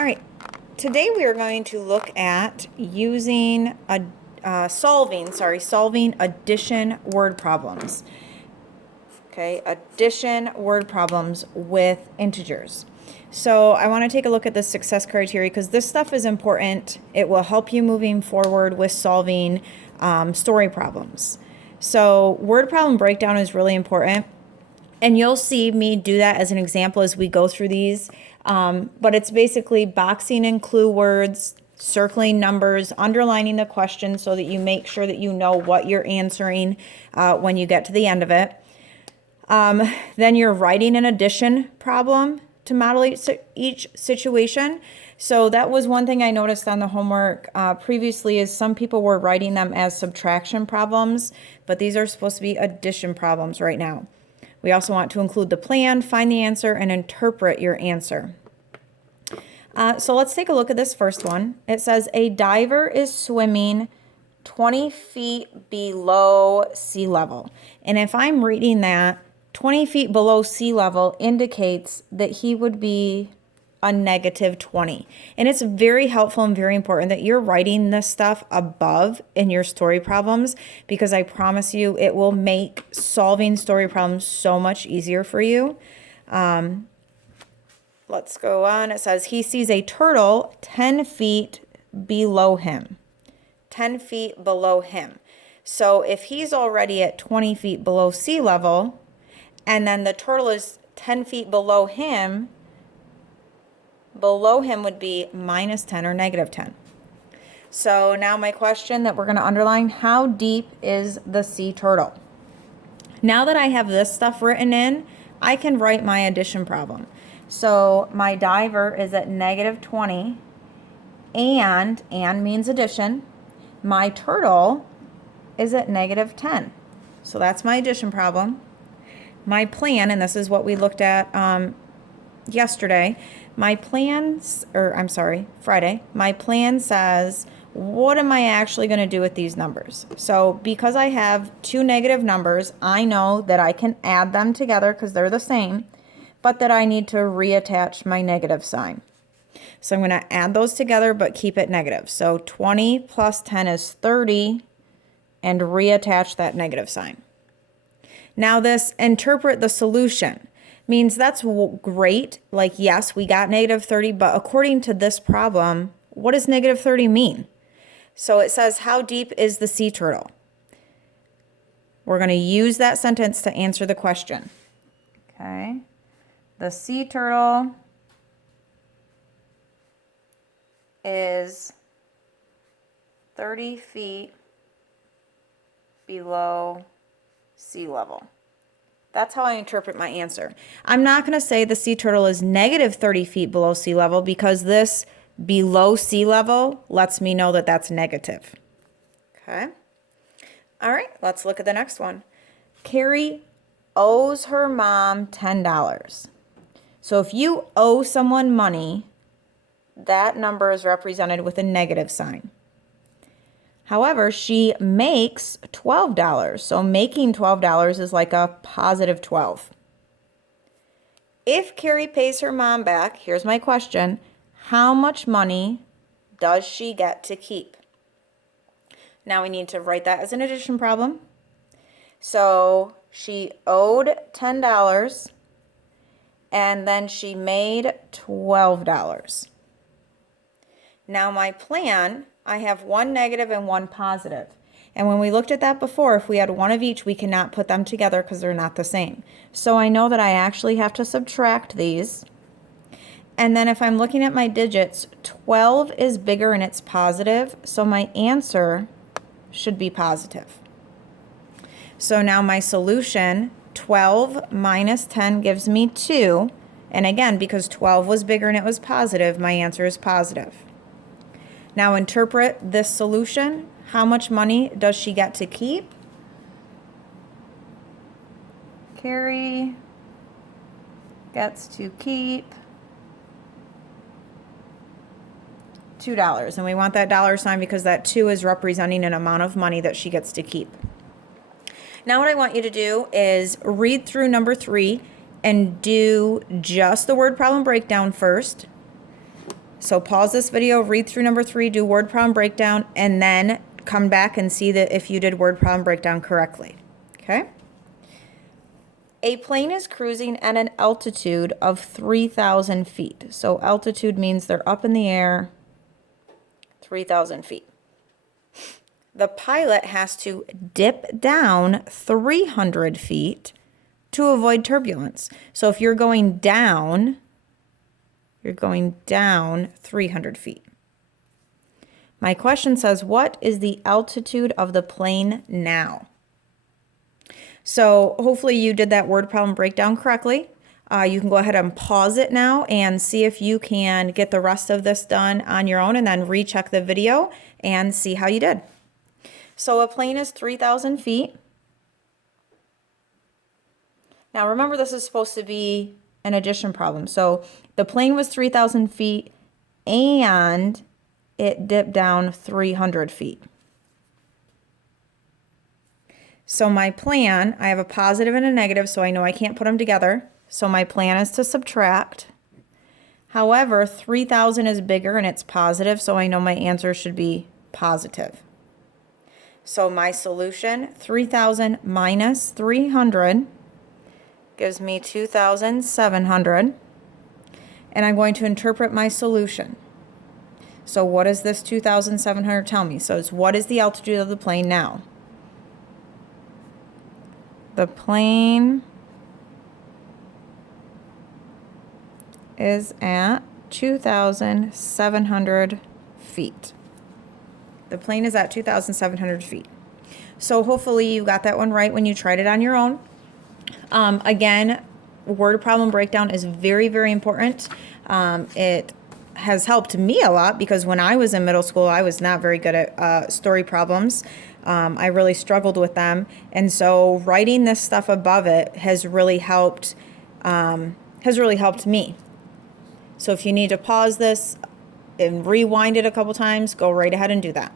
All right, today we are going to look at using solving addition word problems. Okay, addition word problems with integers. So I want to take a look at the success criteria because this stuff is important. It will help you moving forward with solving story problems. So word problem breakdown is really important. And you'll see me do that as an example as we go through these. But it's basically boxing in clue words, circling numbers, underlining the question so that you make sure that you know what you're answering when you get to the end of it. Then you're writing an addition problem to model each situation. So that was one thing I noticed on the homework previously is some people were writing them as subtraction problems, but these are supposed to be addition problems right now. We also want to include the plan, find the answer, and interpret your answer. So let's take a look at this first one. It says a diver is swimming 20 feet below sea level. And if I'm reading that, 20 feet below sea level indicates that he would be a negative 20. And it's very helpful and very important that you're writing this stuff above in your story problems because I promise you it will make solving story problems so much easier for you. Let's go on. It says he sees a turtle 10 feet below him. 10 feet below him. So if he's already at 20 feet below sea level and then the turtle is 10 feet below him would be minus 10 or negative 10. So now my question that we're going to underline, how deep is the sea turtle? Now that I have this stuff written in, I can write my addition problem. So my diver is at negative 20 and means addition. My turtle is at negative 10. So that's my addition problem. My plan, and this is what we looked at yesterday, Friday, my plan says, what am I actually going to do with these numbers? So because I have two negative numbers, I know that I can add them together because they're the same, but that I need to reattach my negative sign. So I'm going to add those together, but keep it negative. So 20 plus 10 is 30, and reattach that negative sign. Now this interpret the solution means that's great. Like, yes, we got negative 30, but according to this problem, what does negative 30 mean? So it says, how deep is the sea turtle? We're going to use that sentence to answer the question. Okay. The sea turtle is 30 feet below sea level. That's how I interpret my answer. I'm not going to say the sea turtle is negative 30 feet below sea level because this below sea level lets me know that that's negative. Okay. All right, let's look at the next one. Carrie owes her mom $10. So if you owe someone money, that number is represented with a negative sign. However, she makes $12. So making $12 is like a positive 12. If Carrie pays her mom back, here's my question, how much money does she get to keep? Now we need to write that as an addition problem. So she owed $10 and then she made $12. Now my plan, I have one negative and one positive. And when we looked at that before, if we had one of each, we cannot put them together because they're not the same. So I know that I actually have to subtract these. And then if I'm looking at my digits, 12 is bigger and it's positive. So my answer should be positive. So now my solution, 12 minus 10 gives me 2. And again, because 12 was bigger and it was positive, my answer is positive. Now interpret this solution. How much money does she get to keep? Carrie gets to keep $2. And we want that dollar sign because that 2 is representing an amount of money that she gets to keep. Now what I want you to do is read through number 3 and do just the word problem breakdown first. So pause this video, read through number 3, do word problem breakdown, and then come back and see that if you did word problem breakdown correctly. Okay? A plane is cruising at an altitude of 3,000 feet. So altitude means they're up in the air 3,000 feet. The pilot has to dip down 300 feet to avoid turbulence. So if you're going down 300 feet. My question says, what is the altitude of the plane now? So hopefully you did that word problem breakdown correctly. You can go ahead and pause it now and see if you can get the rest of this done on your own, and then recheck the video and see how you did. So a plane is 3,000 feet. Now remember, this is supposed to be an addition problem. So the plane was 3,000 feet and it dipped down 300 feet. So my plan, I have a positive and a negative, so I know I can't put them together. So my plan is to subtract. However, 3,000 is bigger and it's positive, so I know my answer should be positive. So my solution, 3,000 minus 300 gives me 2,700. And I'm going to interpret my solution. So what does this 2,700 tell me? So it's, what is the altitude of the plane now? The plane is at 2,700 feet. The plane is at 2,700 feet. So hopefully you got that one right when you tried it on your own. Again, word problem breakdown is very, very important. It has helped me a lot because when I was in middle school, I was not very good at story problems. I really struggled with them. And so writing this stuff above it has really helped me. So if you need to pause this and rewind it a couple times, go right ahead and do that.